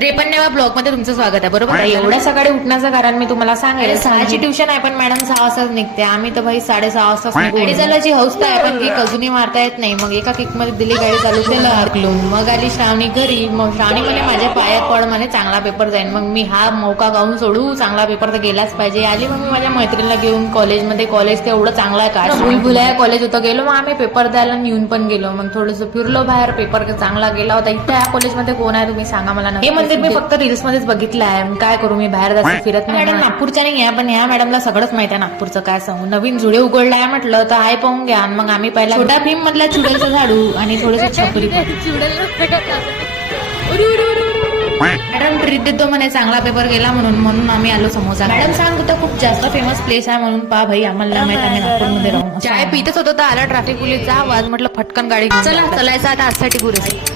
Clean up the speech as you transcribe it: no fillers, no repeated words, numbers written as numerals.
53व्या blog मध्ये तुमचं स्वागत आहे. बरोबर, एवढ्या सकाळी उठण्याचं कारण मी तुम्हाला सांगेल. 6ची ट्युशन आहे पण मॅडम 6 वाजताच निघते. आम्ही तर भाई 6:30 वाजताच गाडी चालवायची हौस आहे पण किक अजूनही मारता येत नाही. मग एका किक मध्ये दिली गाडी चालू केलं हरकलून. मग आली श्रावणी घरी. मग श्रावणी म्हणे माझ्या पायात पड म्हणे, चांगला पेपर जाईल. मग मी हा मौका गाऊन सोडू, चांगला पेपर तर गेलाच पाहिजे. आली मग मी माझ्या मैत्रिणीला घेऊन कॉलेजमध्ये. कॉलेज ते एवढं चांगलं आहे का, भुलभुलया कॉलेज होतं. गेलो मग आम्ही पेपर द्यायला, येऊन पण गेलो. मग थोडंसं फिरलो बाहेर. पेपर चांगला गेला होता. इथे या कॉलेजमध्ये कोण आहे तुम्ही सांगा मला. हे मंदिर मी फक्त रील्स मध्येच बघितलं आहे. काय करू, मी बाहेर जास्त फिरत नाही. मॅडम नागपूरच्या नाही आहे पण ह्या मॅडमला सगळंच माहिती आहे नागपूरचं. काय सांगू, नवीन जुडे उघडला आहे म्हटलं तर आहे पाहून घ्या. मग आम्ही पहिला छोटा भीम मधला चुडेलचं झाडू आणि थोडंसं छपरी. मॅडम ट्रीट देतो म्हणे, चांगला पेपर गेला म्हणून आम्ही आलो समोसा. मॅडम सांगतो खूप जास्त फेमस प्लेस आहे म्हणून. पा भाई आम्हाला माहिती, आम्ही नागपूरमध्ये राहू. चाय पितच होतो तर आला ट्रॅफिक पोलीसचा आवाज. म्हटलं फटकन गाडी चला, चलायचं आता आजसाठी पुरेसे.